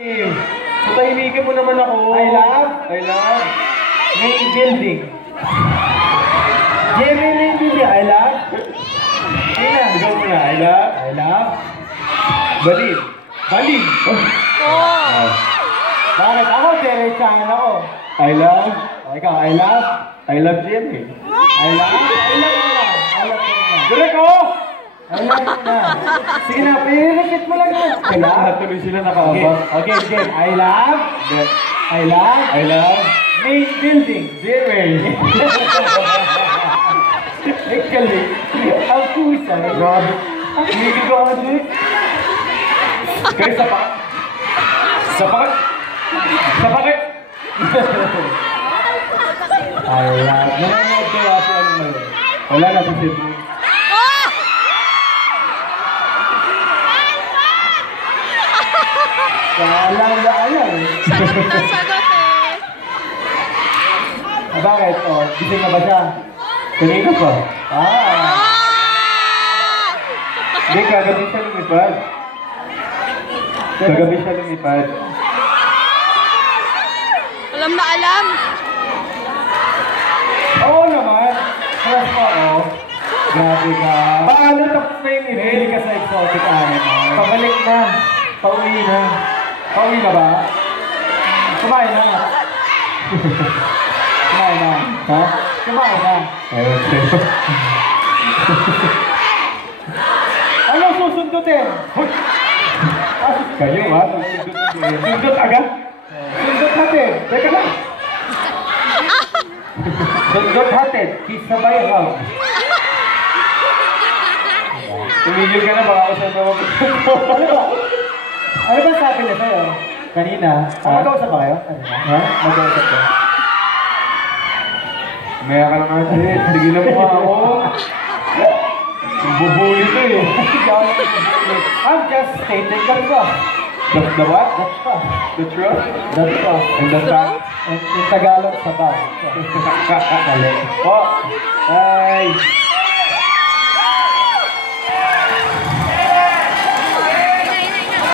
Patahimikin mo naman ako. I love. Main building. Jerry main building. I love. Ina, ikaw muna. I love. Balin. Bakit ako? Jerry Chan ako. I love. Ikaw, I love Jerry. I love ko na. Direk ko! I love ko na. Sige na, i-repeat mo lang na. I love. Tuloy sila nakaabang. Okay. I love. Main building. Jerry. Galing. Ang pusa. Grabe. Hindi ko ako dito. Kaya sapak. I love. Nanonood kaya sa ano na yun? Wala na sa Cebu. Alam. Sagot eh. Bakit? Gising na ba siya? Kanina pa. Hindi, kagabi siya lumipad. Alam na alam. Oo naman. Plus pa ako. Grabe ka. Paano tapos na yun Hindi ka sa exotic animal. Pabalik na. Pauwi na. Pauwi na ba? Kumain na. Kumain na. Ha? Kumain na. Ewan sa'yo. Anong susundutin? Kayo ha? Sundot agad? Sundot natin. Teka lang. Sundot hatid. Kisabay hug. Tumigil ka na, baka ako sa'yo naman. Ano ba sabi niya sa'yo? Kanina. Mag-uusap ba kayo? Ha? Mag-uusap ka. Maya ka lang natin. Sige na mukha ako. Bubuli to eh. I'm just stating the truth. The what? That's truth. The truth? That's truth. And the fact? In Tagalog, sabaw. Oh, bye!